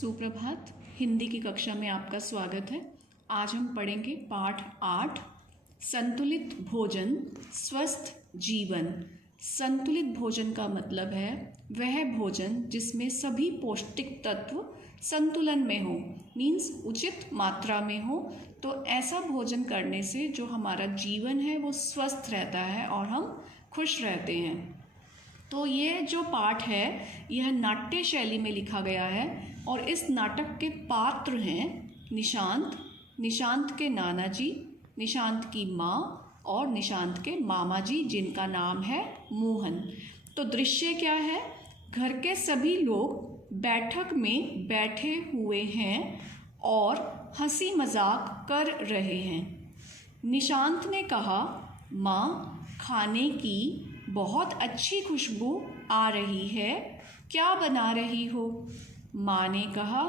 सुप्रभात। हिंदी की कक्षा में आपका स्वागत है। आज हम पढ़ेंगे पाठ 8 संतुलित भोजन स्वस्थ जीवन। संतुलित भोजन का मतलब है वह भोजन जिसमें सभी पौष्टिक तत्व संतुलन में हो, मीन्स उचित मात्रा में हो। तो ऐसा भोजन करने से जो हमारा जीवन है वो स्वस्थ रहता है और हम खुश रहते हैं। तो ये जो पाठ है यह नाट्य शैली में लिखा गया है और इस नाटक के पात्र हैं निशांत, निशांत के नाना जी, निशांत की माँ और निशांत के मामा जी जिनका नाम है मोहन। तो दृश्य क्या है? घर के सभी लोग बैठक में बैठे हुए हैं और हंसी मजाक कर रहे हैं। निशांत ने कहा, माँ खाने की बहुत अच्छी खुशबू आ रही है, क्या बना रही हो? माँ ने कहा,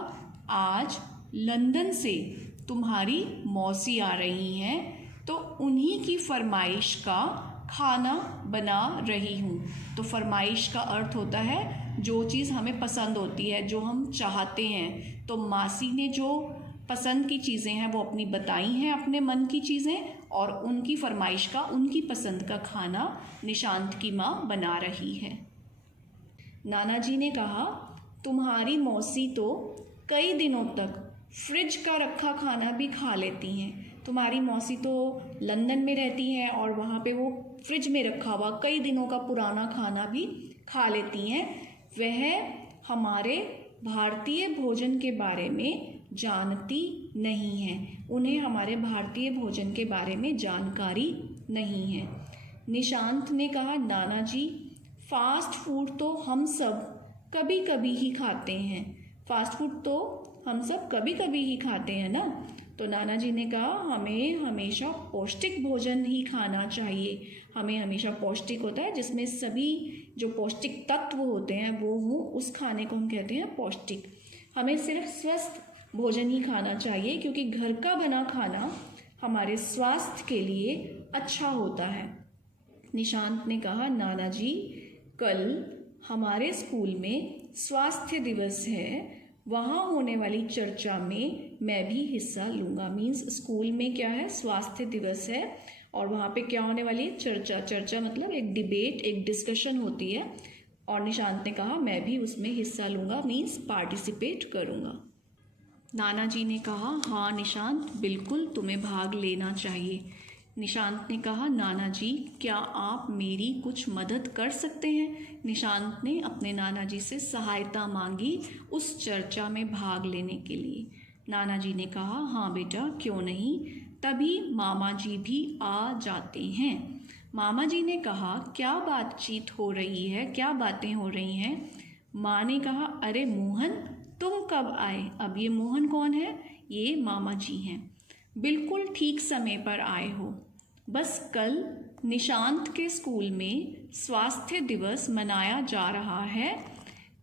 आज लंदन से तुम्हारी मौसी आ रही हैं तो उन्हीं की फरमाइश का खाना बना रही हूँ। तो फरमाइश का अर्थ होता है जो चीज़ हमें पसंद होती है, जो हम चाहते हैं। तो मासी ने जो पसंद की चीज़ें हैं वो अपनी बताई हैं, अपने मन की चीज़ें, और उनकी फरमाइश का, उनकी पसंद का खाना निशांत की माँ बना रही है। नाना जी ने कहा, तुम्हारी मौसी तो कई दिनों तक फ्रिज का रखा खाना भी खा लेती हैं। तुम्हारी मौसी तो लंदन में रहती हैं और वहाँ पे वो फ्रिज में रखा हुआ कई दिनों का पुराना खाना भी खा लेती हैं। वह हमारे भारतीय भोजन के बारे में जानती नहीं है, उन्हें हमारे भारतीय भोजन के बारे में जानकारी नहीं है। निशांत ने कहा, नाना जी फास्ट फूड तो हम सब कभी कभी ही खाते हैं। फास्ट फूड तो हम सब कभी कभी ही खाते हैं ना। तो नाना जी ने कहा, हमें हमेशा पौष्टिक भोजन ही खाना चाहिए। हमें हमेशा पौष्टिक होता है जिसमें सभी जो पौष्टिक तत्व होते हैं वो हो, उस खाने को हम कहते हैं पौष्टिक। हमें सिर्फ स्वस्थ भोजन ही खाना चाहिए क्योंकि घर का बना खाना हमारे स्वास्थ्य के लिए अच्छा होता है। निशांत ने कहा, नाना जी कल हमारे स्कूल में स्वास्थ्य दिवस है, वहाँ होने वाली चर्चा में मैं भी हिस्सा लूँगा। मीन्स स्कूल में क्या है, स्वास्थ्य दिवस है और वहाँ पे क्या होने वाली है, चर्चा। चर्चा मतलब एक डिबेट, एक डिस्कशन होती है। और निशांत ने कहा, मैं भी उसमें हिस्सा लूँगा, मीन्स पार्टिसिपेट करूँगा। नाना जी ने कहा, हाँ निशांत बिल्कुल तुम्हें भाग लेना चाहिए। निशांत ने कहा, नाना जी क्या आप मेरी कुछ मदद कर सकते हैं? निशांत ने अपने नाना जी से सहायता मांगी उस चर्चा में भाग लेने के लिए। नाना जी ने कहा, हाँ बेटा क्यों नहीं। तभी मामा जी भी आ जाते हैं। मामा जी ने कहा, क्या बातचीत हो रही है, क्या बातें हो रही हैं? माँ ने कहा, अरे मोहन तुम कब आए? अब ये मोहन कौन है? ये मामा जी हैं। बिल्कुल ठीक समय पर आए हो। बस कल निशांत के स्कूल में स्वास्थ्य दिवस मनाया जा रहा है।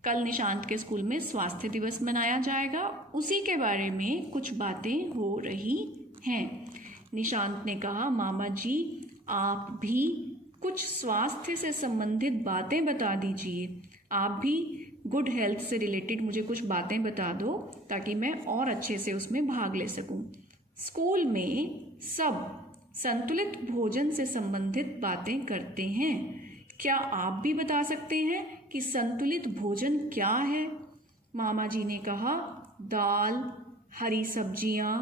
कल निशांत के स्कूल में स्वास्थ्य दिवस मनाया जाएगा, उसी के बारे में कुछ बातें हो रही हैं। निशांत ने कहा, मामा जी आप भी कुछ स्वास्थ्य से संबंधित बातें बता दीजिए। आप भी गुड हेल्थ से रिलेटेड मुझे कुछ बातें बता दो ताकि मैं और अच्छे से उसमें भाग ले सकूं। स्कूल में सब संतुलित भोजन से संबंधित बातें करते हैं, क्या आप भी बता सकते हैं कि संतुलित भोजन क्या है? मामा जी ने कहा, दाल, हरी सब्जियां,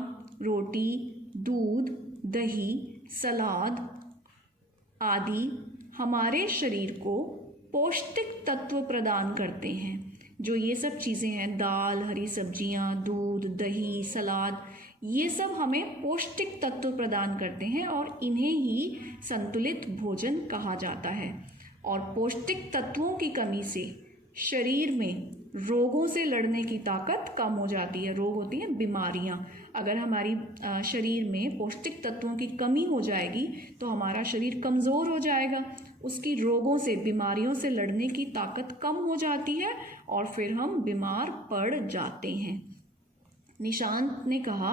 रोटी, दूध, दही, सलाद आदि हमारे शरीर को पौष्टिक तत्व प्रदान करते हैं। जो ये सब चीज़ें हैं, दाल, हरी सब्जियां, दूध, दही, सलाद, ये सब हमें पौष्टिक तत्व प्रदान करते हैं और इन्हें ही संतुलित भोजन कहा जाता है। और पौष्टिक तत्वों की कमी से शरीर में रोगों से लड़ने की ताकत कम हो जाती है। रोग होती हैं बीमारियां। अगर हमारी शरीर में पौष्टिक तत्वों की कमी हो जाएगी तो हमारा शरीर कमज़ोर हो जाएगा, उसकी रोगों से, बीमारियों से लड़ने की ताकत कम हो जाती है और फिर हम बीमार पड़ जाते हैं। निशांत ने कहा,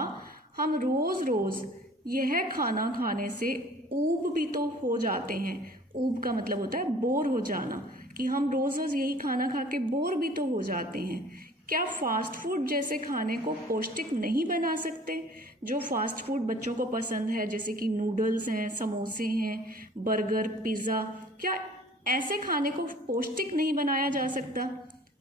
हम रोज़ रोज़ यह खाना खाने से ऊब भी तो हो जाते हैं। ऊब का मतलब होता है बोर हो जाना, कि हम रोज़ रोज़ यही खाना खा के बोर भी तो हो जाते हैं। क्या फास्ट फूड जैसे खाने को पौष्टिक नहीं बना सकते? जो फास्ट फूड बच्चों को पसंद है, जैसे कि नूडल्स हैं, समोसे हैं, बर्गर, पिज़्ज़ा, क्या ऐसे खाने को पौष्टिक नहीं बनाया जा सकता?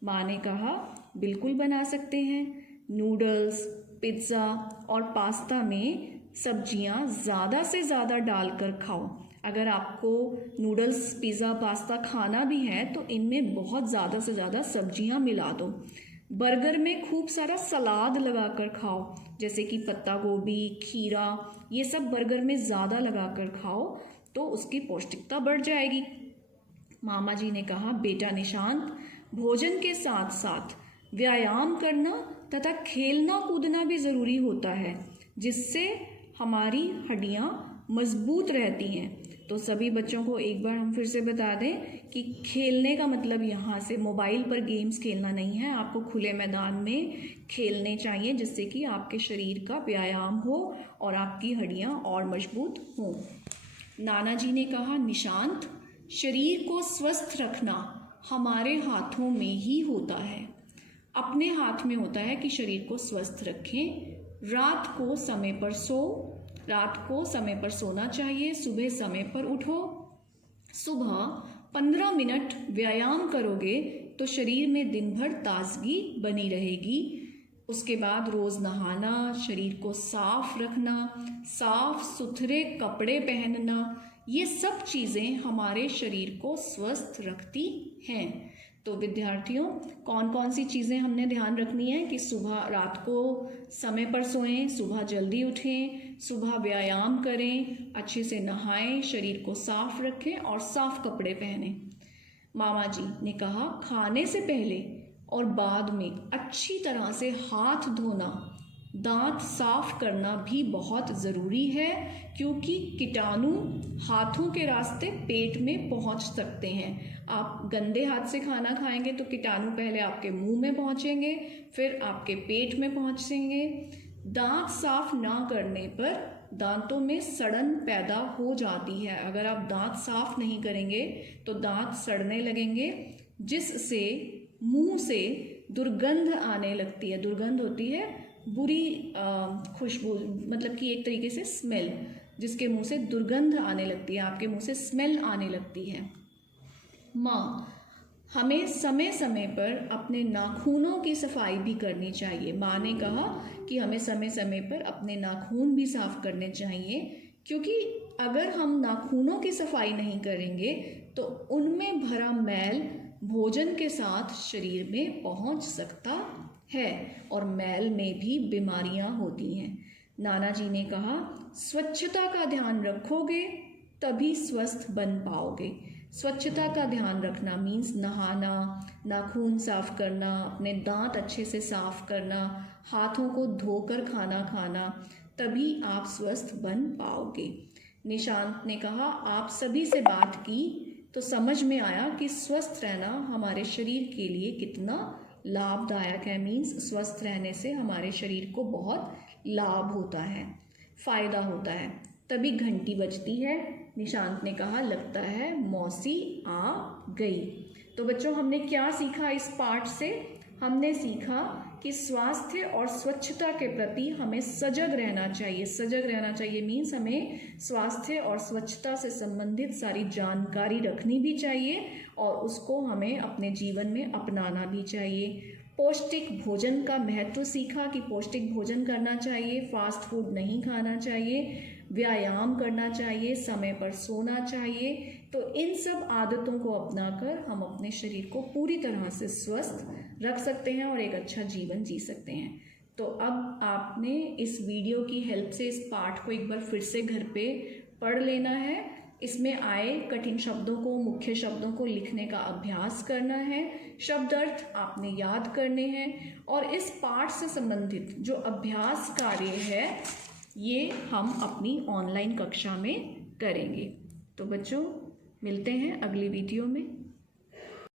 माँ ने कहा बिल्कुल बना सकते हैं। नूडल्स, पिज़्ज़ा और पास्ता में सब्जियां ज़्यादा से ज़्यादा डालकर खाओ। अगर आपको नूडल्स, पिज़्ज़ा, पास्ता खाना भी है तो इनमें बहुत ज़्यादा से ज़्यादा सब्जियां मिला दो। बर्गर में खूब सारा सलाद लगाकर खाओ, जैसे कि पत्ता गोभी, खीरा, ये सब बर्गर में ज़्यादा लगाकर खाओ तो उसकी पौष्टिकता बढ़ जाएगी। मामा जी ने कहा बेटा निशांत, भोजन के साथ साथ व्यायाम करना तथा खेलना कूदना भी ज़रूरी होता है, जिससे हमारी हड्डियाँ मजबूत रहती हैं। तो सभी बच्चों को एक बार हम फिर से बता दें कि खेलने का मतलब यहाँ से मोबाइल पर गेम्स खेलना नहीं है, आपको खुले मैदान में खेलने चाहिए, जिससे कि आपके शरीर का व्यायाम हो और आपकी हड्डियाँ और मजबूत हों। नाना जी ने कहा निशांत, शरीर को स्वस्थ रखना हमारे हाथों में ही होता है। अपने हाथ में होता है कि शरीर को स्वस्थ रखें। रात को समय पर सोना चाहिए, सुबह समय पर उठो। सुबह 15 मिनट व्यायाम करोगे तो शरीर में दिन भर ताजगी बनी रहेगी। उसके बाद रोज़ नहाना, शरीर को साफ रखना, साफ सुथरे कपड़े पहनना, ये सब चीज़ें हमारे शरीर को स्वस्थ रखती हैं। तो विद्यार्थियों, कौन कौन सी चीज़ें हमने ध्यान रखनी है कि सुबह, रात को समय पर सोएं, सुबह जल्दी उठें, सुबह व्यायाम करें, अच्छे से नहाएं, शरीर को साफ रखें और साफ कपड़े पहनें। मामा जी ने कहा खाने से पहले और बाद में अच्छी तरह से हाथ धोना, दांत साफ करना भी बहुत ज़रूरी है, क्योंकि कीटाणु हाथों के रास्ते पेट में पहुंच सकते हैं। आप गंदे हाथ से खाना खाएंगे तो कीटाणु पहले आपके मुंह में पहुंचेंगे, फिर आपके पेट में पहुंचेंगे। दांत साफ ना करने पर दांतों में सड़न पैदा हो जाती है। अगर आप दांत साफ नहीं करेंगे तो दांत सड़ने लगेंगे, जिससे मुंह से दुर्गंध आने लगती है। दुर्गंध होती है बुरी खुशबू, मतलब कि एक तरीके से स्मेल, जिसके मुंह से दुर्गंध आने लगती है, आपके मुंह से स्मेल आने लगती है। माँ, हमें समय समय पर अपने नाखूनों की सफाई भी करनी चाहिए। माँ ने कहा कि हमें समय समय पर अपने नाखून भी साफ करने चाहिए, क्योंकि अगर हम नाखूनों की सफाई नहीं करेंगे तो उनमें भरा मैल भोजन के साथ शरीर में पहुंच सकता है और मैल में भी बीमारियां होती हैं। नाना जी ने कहा स्वच्छता का ध्यान रखोगे तभी स्वस्थ बन पाओगे। स्वच्छता का ध्यान रखना मीन्स नहाना, नाखून साफ करना, अपने दांत अच्छे से साफ करना, हाथों को धोकर खाना खाना, तभी आप स्वस्थ बन पाओगे। निशांत ने कहा आप सभी से बात की तो समझ में आया कि स्वस्थ रहना हमारे शरीर के लिए कितना लाभदायक है। मीन्स स्वस्थ रहने से हमारे शरीर को बहुत लाभ होता है, फायदा होता है। तभी घंटी बजती है। निशांत ने कहा लगता है मौसी आ गई। तो बच्चों, हमने क्या सीखा इस पाठ से? हमने सीखा कि स्वास्थ्य और स्वच्छता के प्रति हमें सजग रहना चाहिए। सजग रहना चाहिए मीन्स हमें स्वास्थ्य और स्वच्छता से संबंधित सारी जानकारी रखनी भी चाहिए और उसको हमें अपने जीवन में अपनाना भी चाहिए। पौष्टिक भोजन का महत्व सीखा कि पौष्टिक भोजन करना चाहिए, फास्ट फूड नहीं खाना चाहिए, व्यायाम करना चाहिए, समय पर सोना चाहिए। तो इन सब आदतों को अपनाकर हम अपने शरीर को पूरी तरह से स्वस्थ रख सकते हैं और एक अच्छा जीवन जी सकते हैं। तो अब आपने इस वीडियो की हेल्प से इस पाठ को एक बार फिर से घर पे पढ़ लेना है। इसमें आए कठिन शब्दों को, मुख्य शब्दों को लिखने का अभ्यास करना है, शब्द अर्थ आपने याद करने हैं और इस पाठ से संबंधित जो अभ्यास कार्य है ये हम अपनी ऑनलाइन कक्षा में करेंगे। तो बच्चों, मिलते हैं अगली वीडियो में।